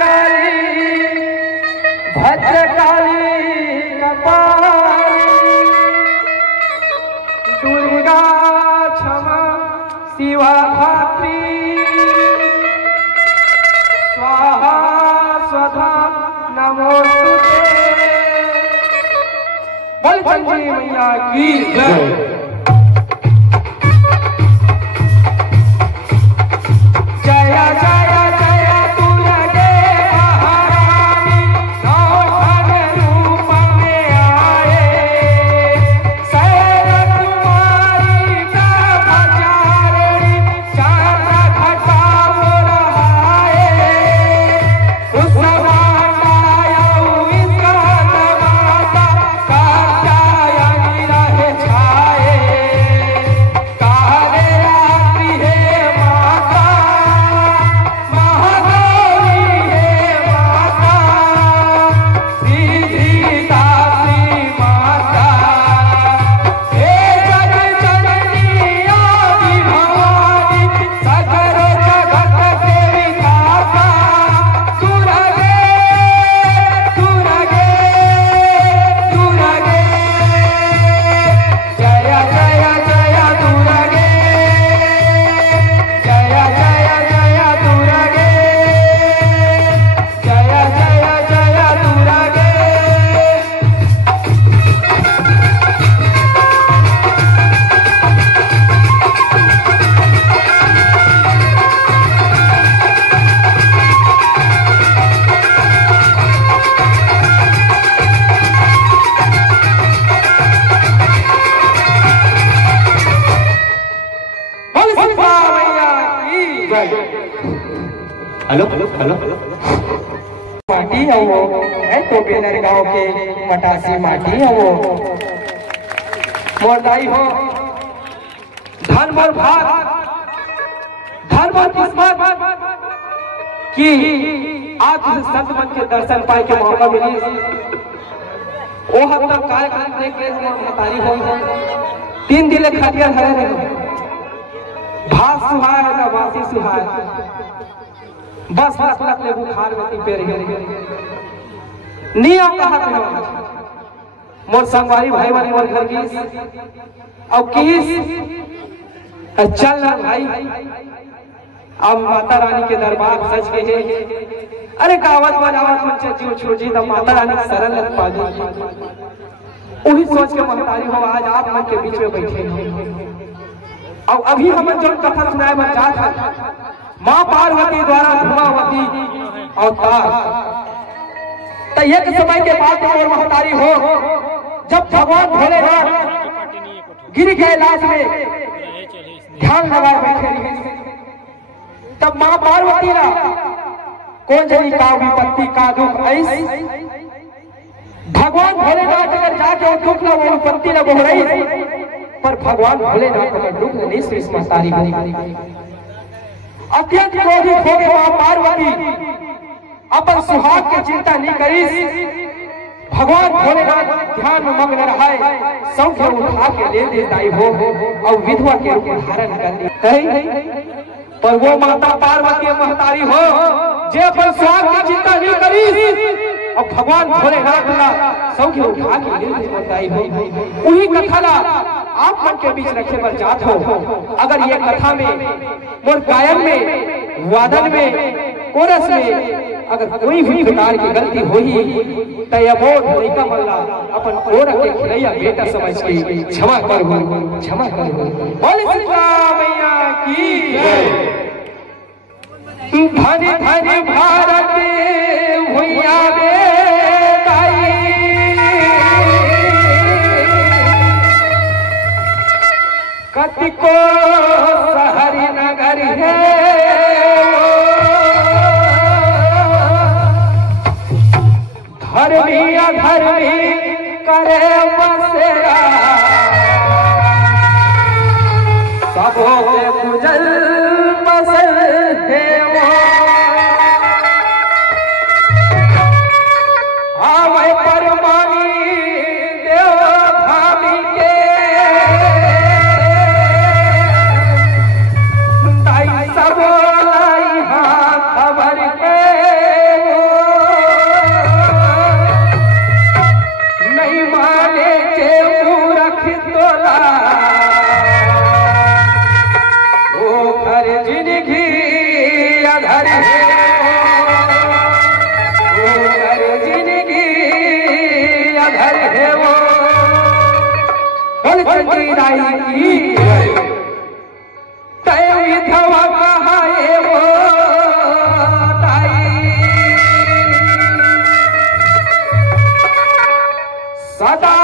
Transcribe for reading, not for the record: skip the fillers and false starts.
काली भद्रकाली कपाली दुर्गा क्षमा शिवा धात्री स्वाहा स्वधा नमोस्तुते। बोल चंडी मैया की जय। हेलो हेलो हेलो माटी है वो है तो बेलर गांव के मटासी माटी है वो मोरदाई हो धन और भाग धन और किस्मत की आज संत मन के दर्शन पाए के मौका मिली वो हम तक कार्यक्रम देख के महतारी हो 3 दिन खटिया है भाग सुहाय न वासी सुहाय बस लख लख ले बुखार में टिपे रही नियम कहा मोर संगवारी भाई वाली मोर घर की और किस चल रहा भाई अब माता रानी के दरबार सज के है। अरे गावत बजावत बच्चे जीव छोड़ी तो माता रानी शरण लग पा वही सोच के महतारी हो आज आप मन के बीच में बैठे और अभी हम जो कथा सुनाए में जात है माँ पार्वती द्वारा धुआवती अवतार। तो एक समय के बाद और महतारी हो जब भगवान भोलेनाथ गिर कैलाश में ध्यान लगाए बैठे रहे तब माँ पार्वती ना कौन जनी का विपत्ति का दुख ऐस भगवान भोलेनाथ अगर जाके दुख न वो विपत्ति न बोल रही पर भगवान भोलेनाथ अगर दुख नहीं से इस महतारी अत्यंत क्रोधित हो गए मां पार्वती अपन सुहाग की चिंता नहीं करी भगवान भोलेनाथ ध्यान में मग्न रहे सौख्य उठा के ले देताई हो और विधवा के रूप धारण कर ली कही पर वो माता पार्वती महतारी हो जे अपन सुहाग की चिंता नहीं करी और भगवान भोलेनाथ ना सौख्य उठा के ले देताई हो वही कथा ला आप मन के बीच रखे पर जात हो। अगर ये कथा में मोर गायन में वादन में कोरस में अगर कोई भी प्रकार की गलती हुई तो यह बोध लड़का मल्ला अपन कोर के खिलैया बेटा समझ के क्षमा कर क्षमा कर बोल मैया की जय। धनी धनी भारत भुइया कति को सहरी नगर है धर्मी अधर्मी करे बसेरा सबों के गुजर बसर है वो आवे परमानी देव भाभी के खबर के विदाई की तय विधवा कहाए वो ताई सदा